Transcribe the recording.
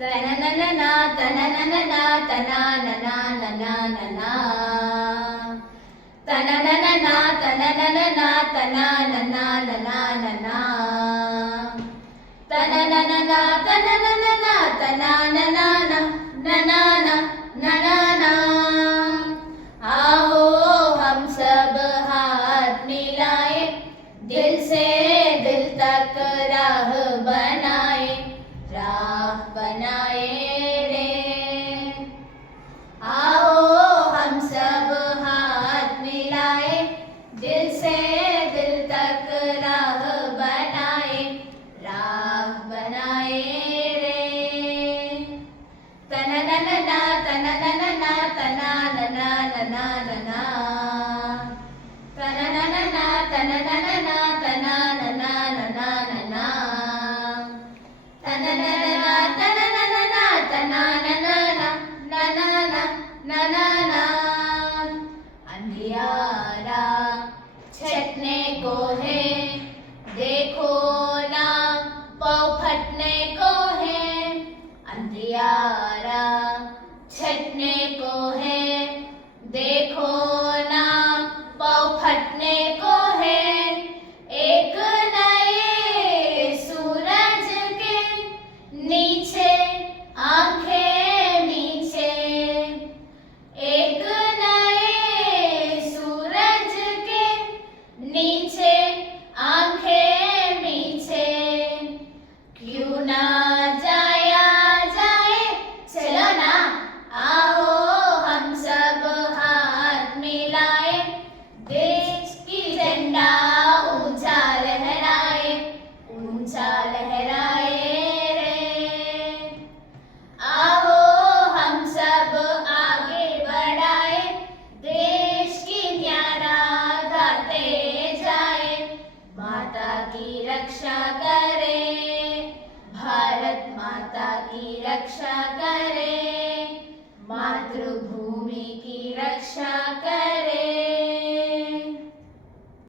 तनननना तनननना तनाननाननानना तनननना तनननना तनाननाननानना तनननना तनननना तनाननाना ननाना ननाना। आओ हम सब हाथ मिलाए, दिल से दिल तक राह बनाए, राह बनाए रे। आओ हम सब हाथ मिलाए, दिल से दिल तक राह बनाए, राह बनाए रे। तनननना तनननना तनाननाननानना तनननना तनननना तनाननाननानना तनननना तनननना तनाननाना ननाना ननाना। अंधियारा छटने को है, देखो ना पाँव फटने को है। अंधियारा छटने को है, देखो ना पाँव फटने को है। एक नए सूरज के नीचे आंखें नीचे, एक नए सूरज के नीचे आंखें नीचे। क्यों ना जाया जाए, चलो ना आओ हम सब हाथ मिलाए, देश की झंडा ऊंचा लहराए, ऊंचा लहराए रे। आओ हम सब आगे बढ़ाए, देश की न्यारा गाते जाए, माता की रक्षा कर